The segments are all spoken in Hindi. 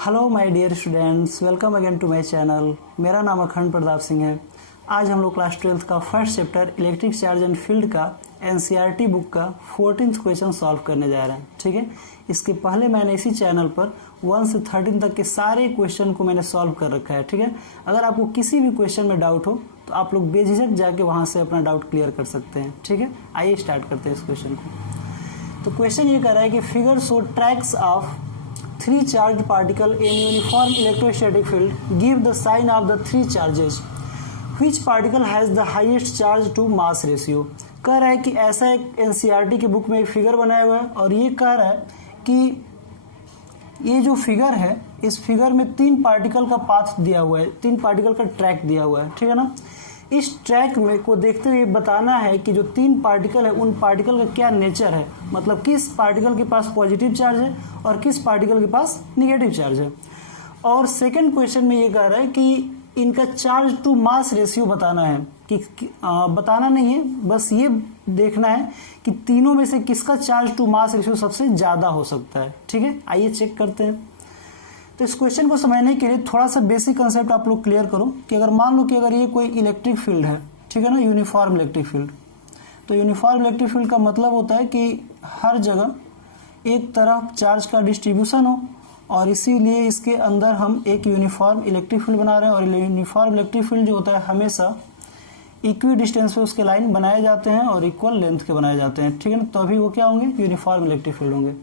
Hello my dear students, welcome again to my channel. मेरा नाम अखंड प्रताप सिंह है। आज हम लोग क्लास 12th का first chapter electric charge and field का एनसीईआरटी बुक का 14th क्वेश्चन सॉल्व करने जा रहे हैं। ठीक है, इसके पहले मैंने इसी चैनल पर 1 से 13 तक के सारे क्वेश्चन को मैंने सॉल्व कर रखा है। ठीक है, अगर आपको किसी भी क्वेश्चन में डाउट हो तो आप लोग बेझिझक जाके वहाँ से अपना डाउट क्लियर कर सकते हैं। ठीक है, आइए स्टार्ट करते हैं इस क्वेश्चन को। तो क्वेश्चन ये कह रहा है कि figure show tracks of 3 charged particle in uniform electrostatic field. Give the sign of the 3 charges. Which particle has the highest charge to mass ratio? कह रहा है कि ऐसा एक एनसीईआरटी की बुक में एक फिगर बनाया हुआ है और ये कह रहा है कि ये जो फिगर है इस फिगर में 3 पार्टिकल का पाथ दिया हुआ है, 3 पार्टिकल का ट्रैक दिया हुआ है। ठीक है ना, इस ट्रैक में को देखते हुए बताना है कि जो 3 पार्टिकल है उन पार्टिकल का क्या नेचर है, मतलब किस पार्टिकल के पास पॉजिटिव चार्ज है और किस पार्टिकल के पास निगेटिव चार्ज है। और सेकंड क्वेश्चन में ये कह रहा है कि इनका चार्ज टू मास रेशियो बताना है कि बताना नहीं है, बस ये देखना है कि तीनों में से किसका चार्ज टू मास रेशियो सबसे ज़्यादा हो सकता है। ठीक है, आइए चेक करते हैं। तो इस क्वेश्चन को समझने के लिए थोड़ा सा बेसिक कंसेप्ट आप लोग क्लियर करो कि अगर मान लो कि अगर ये कोई इलेक्ट्रिक फील्ड है, ठीक है ना, यूनिफॉर्म इलेक्ट्रिक फील्ड। तो यूनिफॉर्म इलेक्ट्रिक फील्ड का मतलब होता है कि हर जगह एक तरफ चार्ज का डिस्ट्रीब्यूशन हो और इसीलिए इसके अंदर हम एक यूनिफॉर्म इलेक्ट्रिक फील्ड बना रहे हैं। और यूनिफॉर्म इलेक्ट्रिक फील्ड जो होता है हमेशा इक्वी डिस्टेंस पे उसके लाइन बनाए जाते हैं और इक्वल लेंथ के बनाए जाते हैं। ठीक है ना, तो अभी वो क्या होंगे, यूनिफॉर्म इलेक्ट्रिक फील्ड होंगे।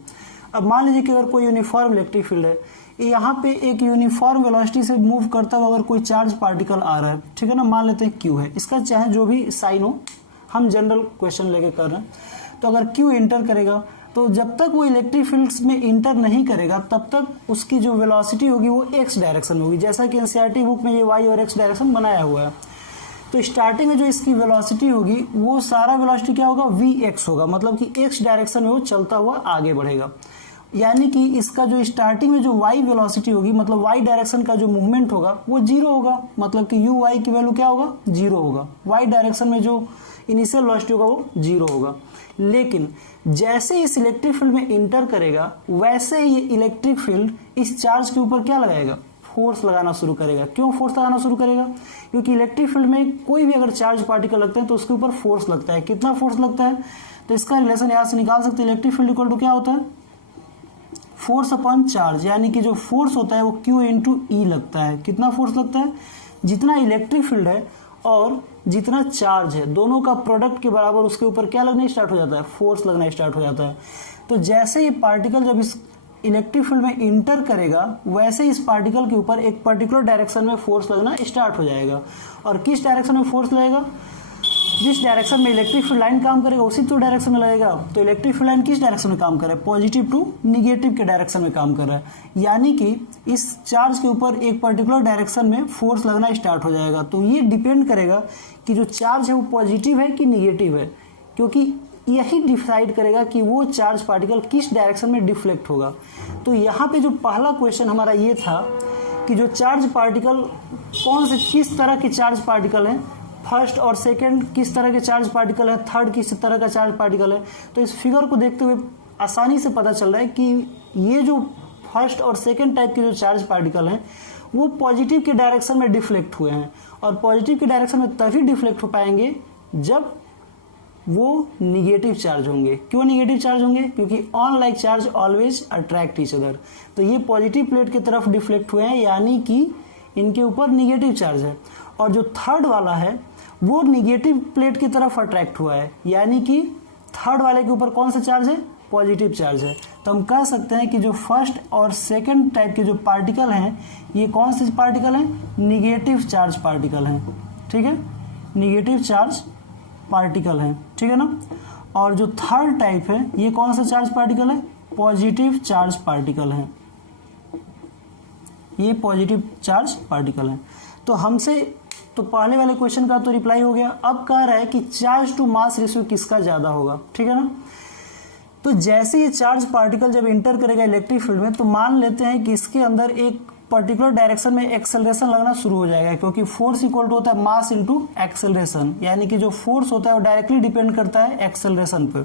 अब मान लीजिए कि अगर कोई यूनिफॉर्म इलेक्ट्रिक फील्ड है, यहाँ पे एक यूनिफॉर्म वेलोसिटी से मूव करता हुआ अगर कोई चार्ज पार्टिकल आ रहा है, ठीक है ना, मान लेते हैं क्यू है, इसका चाहे जो भी साइन हो, हम जनरल क्वेश्चन लेके कर रहे हैं। तो अगर क्यू इंटर करेगा तो जब तक वो इलेक्ट्रिक फील्ड्स में इंटर नहीं करेगा तब तक उसकी जो वेलोसिटी होगी वो एक्स डायरेक्शन में होगी, जैसा कि एनसीईआरटी बुक में ये वाई और एक्स डायरेक्शन बनाया हुआ है। तो स्टार्टिंग में जो इसकी वेलोसिटी होगी वो सारा वेलोसिटी क्या होगा, वी एक्स होगा, मतलब कि एक्स डायरेक्शन में वो चलता हुआ आगे बढ़ेगा। यानी कि इसका जो स्टार्टिंग में जो y वेलोसिटी होगी, मतलब y डायरेक्शन का जो मूवमेंट होगा वो 0 होगा, मतलब कि u y की वैल्यू क्या होगा, 0 होगा। y डायरेक्शन में जो इनिशियल वेलोसिटी होगा वो 0 होगा। लेकिन जैसे इस इलेक्ट्रिक फील्ड में इंटर करेगा वैसे ही इलेक्ट्रिक फील्ड इस चार्ज के ऊपर क्या लगाएगा, फोर्स लगाना शुरू करेगा। क्यों फोर्स लगाना शुरू करेगा, क्योंकि इलेक्ट्रिक फील्ड में कोई भी अगर चार्ज पार्टिकल लगते हैं तो उसके ऊपर फोर्स लगता है। कितना फोर्स लगता है, तो इसका रिलेशन यहाँ से निकाल सकते हैं। इलेक्ट्रिक फील्ड इक्वल टू क्या होता है, फोर्स अपॉन चार्ज, यानी कि जो फोर्स होता है वो Q इंटू ई लगता है। कितना फोर्स लगता है, जितना इलेक्ट्रिक फील्ड है और जितना चार्ज है दोनों का प्रोडक्ट के बराबर उसके ऊपर क्या लगना स्टार्ट हो जाता है, फोर्स लगना स्टार्ट हो जाता है। तो जैसे ये पार्टिकल जब इस इलेक्ट्रिक फील्ड में इंटर करेगा वैसे इस पार्टिकल के ऊपर एक पर्टिकुलर डायरेक्शन में फोर्स लगना स्टार्ट हो जाएगा। और किस डायरेक्शन में फोर्स लगेगा, जिस डायरेक्शन में इलेक्ट्रिक फील्ड लाइन काम करेगा उसी तो डायरेक्शन में लगेगा। तो इलेक्ट्रिक फील्ड लाइन किस डायरेक्शन में काम कर रहा है, पॉजिटिव टू निगेटिव के डायरेक्शन में काम कर रहा है। यानी कि इस चार्ज के ऊपर एक पर्टिकुलर डायरेक्शन में फोर्स लगना स्टार्ट हो जाएगा। तो ये डिपेंड करेगा कि जो चार्ज है वो पॉजिटिव है कि निगेटिव है, क्योंकि यही डिसाइड करेगा कि वो चार्ज पार्टिकल किस डायरेक्शन में डिफ्लेक्ट होगा। तो यहाँ पे जो पहला क्वेश्चन हमारा ये था कि जो चार्ज पार्टिकल कौन से किस तरह के चार्ज पार्टिकल हैं, फर्स्ट और सेकंड किस तरह के चार्ज पार्टिकल है, थर्ड किस तरह का चार्ज पार्टिकल है। तो इस फिगर को देखते हुए आसानी से पता चल रहा है कि ये जो फर्स्ट और सेकंड टाइप के जो चार्ज पार्टिकल हैं वो पॉजिटिव के डायरेक्शन में डिफ्लेक्ट हुए हैं। और पॉजिटिव के डायरेक्शन में तभी डिफ्लेक्ट हो पाएंगे जब वो निगेटिव चार्ज होंगे। क्यों निगेटिव चार्ज होंगे, क्योंकि on like charge always attract each other. तो ये पॉजिटिव प्लेट की तरफ डिफ्लेक्ट हुए हैं, यानी कि इनके ऊपर निगेटिव चार्ज है। और जो थर्ड वाला है वो निगेटिव प्लेट की तरफ अट्रैक्ट हुआ है, यानी कि थर्ड वाले के ऊपर कौन सा चार्ज है, पॉजिटिव चार्ज है। तो हम कह सकते हैं कि जो फर्स्ट और सेकंड टाइप के जो पार्टिकल हैं ये कौन से पार्टिकल हैं, निगेटिव चार्ज पार्टिकल हैं। ठीक है, निगेटिव चार्ज पार्टिकल हैं। ठीक है ना। और जो थर्ड टाइप है ये कौन सा चार्ज पार्टिकल है, पॉजिटिव चार्ज पार्टिकल है। ये पॉजिटिव चार्ज पार्टिकल है। तो हमसे तो पहले वाले क्वेश्चन का तो रिप्लाई हो गया। अब कह रहा है कि चार्ज टू मास रेशियो किसका ज्यादा होगा। ठीक है ना। तो जैसे ये चार्ज पार्टिकल जब इंटर करेगा इलेक्ट्रिक फील्ड में तो मान लेते हैं कि इसके अंदर एक पर्टिकुलर डायरेक्शन में एक्सेलरेशन लगना शुरू हो जाएगा, क्योंकि फोर्स इक्वल टू होता है मास इनटू एक्सेलरेशन, यानी कि जो फोर्स होता है वो डायरेक्टली डिपेंड करता है एक्सेलरेशन पे।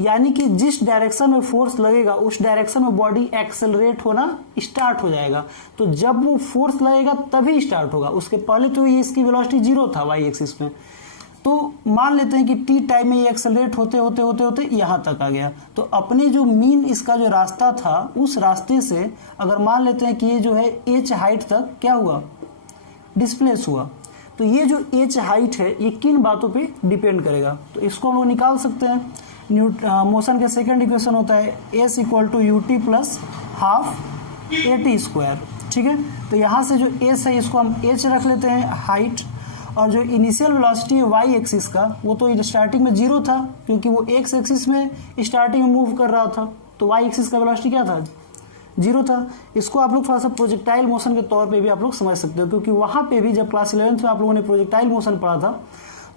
यानी कि जिस डायरेक्शन में फोर्स लगेगा उस डायरेक्शन में बॉडी एक्सेलरेट होना स्टार्ट हो जाएगा। तो जब वो फोर्स लगेगा तभी स्टार्ट होगा, उसके पहले तो ये इसकी वेलोसिटी जीरो था वाई एक्सिस में। तो मान लेते हैं कि टी टाइम में ये एक्सेलरेट होते होते होते होते यहाँ तक आ गया। तो अपने जो मीन इसका जो रास्ता था उस रास्ते से अगर मान लेते हैं कि ये जो है एच हाइट तक क्या हुआ, डिस्प्लेस हुआ, तो ये जो एच हाइट है ये किन बातों पे डिपेंड करेगा, तो इसको हम लोग निकाल सकते हैं। मोशन के सेकंड इक्वेशन होता है S equal to U T plus half A T square. ठीक है, तो यहाँ से जो एस है इसको हम एच रख लेते हैं हाइट, और जो इनिशियल वेलोसिटी है वाई एक्सिस का वो तो स्टार्टिंग में जीरो था क्योंकि वो एक्स एक्सिस में स्टार्टिंग में मूव कर रहा था, तो वाई एक्सिस का वेलोसिटी क्या था, जीरो था। इसको आप लोग थोड़ा सा प्रोजेक्टाइल मोशन के तौर पे भी आप लोग समझ सकते हो, क्योंकि वहाँ पे भी जब क्लास 11th में आप लोगों ने प्रोजेक्टाइल मोशन पढ़ा था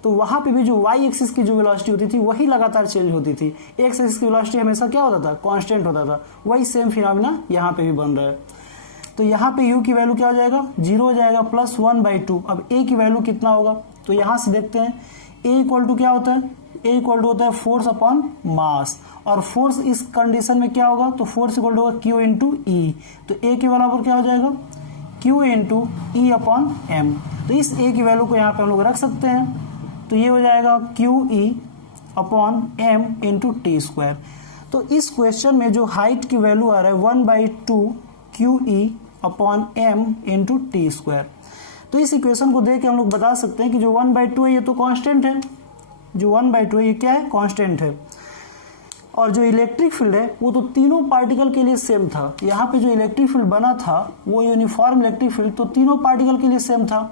तो वहाँ पे भी जो वाई एक्सिस की जो वेलोसिटी होती थी वही लगातार चेंज होती थी, एक्स एक्सिस की वेलोसिटी हमेशा क्या होता था, कांस्टेंट होता था। वही सेम फिनोमेना यहाँ पे भी बन रहा है। तो यहाँ पे u की वैल्यू क्या हो जाएगा, जीरो हो जाएगा, प्लस 1/2। अब a की वैल्यू कितना होगा, तो यहाँ से देखते हैं a इक्वल टू क्या होता है, a इक्वल टू होता है फोर्स अपॉन मास, और फोर्स इस कंडीशन में क्या होगा, तो फोर्स इक्वल टू होगा q इंटू ई। तो a के बराबर क्या हो जाएगा, q into E upon M. तो इस a की वैल्यू को यहाँ पे हम लोग रख सकते हैं, तो ये हो जाएगा Q E upon M into T square. तो इस क्वेश्चन में जो हाइट की वैल्यू आ रहा है 1/2 Q E upon M into T square. तो इस इक्वेशन को देख के हम लोग बता सकते हैं कि जो 1/2 है ये तो कांस्टेंट है, जो 1/2 है ये क्या है, कांस्टेंट है। और जो इलेक्ट्रिक फील्ड है वो तो तीनों पार्टिकल के लिए सेम था। यहाँ पे जो इलेक्ट्रिक फील्ड बना था वो यूनिफॉर्म इलेक्ट्रिक फील्ड तो तीनों पार्टिकल के लिए सेम था।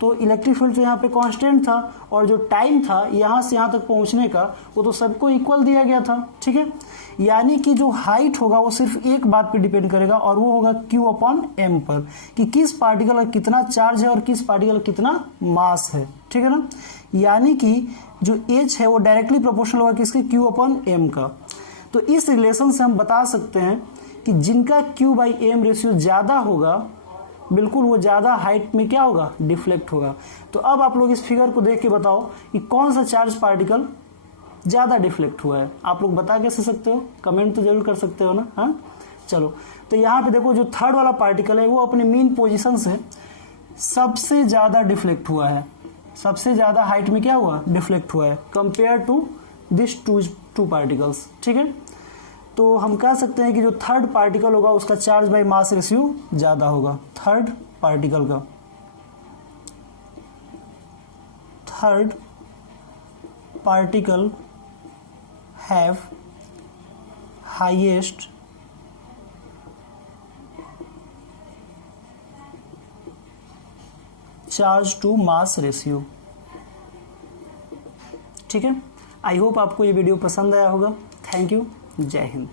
तो इलेक्ट्रिक फील्ड तो यहाँ पे कांस्टेंट था, और जो टाइम था यहाँ से यहाँ तक पहुँचने का वो तो सबको इक्वल दिया गया था। ठीक है, यानी कि जो हाइट होगा वो सिर्फ एक बात पे डिपेंड करेगा, और वो होगा Q अपॉन एम पर, कि किस पार्टिकल का कितना चार्ज है और किस पार्टिकल का कितना मास है। ठीक है ना, यानी कि जो H है वो डायरेक्टली प्रोपोर्शनल होगा किसके, Q अपॉन एम का। तो इस रिलेशन से हम बता सकते हैं कि जिनका Q/m रेशियो ज़्यादा होगा बिल्कुल वो ज़्यादा हाइट में क्या होगा, डिफ्लेक्ट होगा। तो अब आप लोग इस फिगर को देख के बताओ कि कौन सा चार्ज पार्टिकल ज़्यादा डिफ्लेक्ट हुआ है। आप लोग बता कैसे सकते हो, कमेंट तो जरूर कर सकते हो ना। हाँ चलो, तो यहाँ पे देखो जो थर्ड वाला पार्टिकल है वो अपने मीन पोजीशन से सबसे ज़्यादा डिफ्लेक्ट हुआ है, सबसे ज़्यादा हाइट में क्या हुआ, डिफ्लेक्ट हुआ है compare to this two particles. ठीक है, तो हम कह सकते हैं कि जो थर्ड पार्टिकल होगा उसका चार्ज बाय मास रेशियो ज़्यादा होगा। थर्ड पार्टिकल का, third particle have highest charge to mass ratio. ठीक है, आई होप आपको ये वीडियो पसंद आया होगा। थैंक यू, जय हिंद।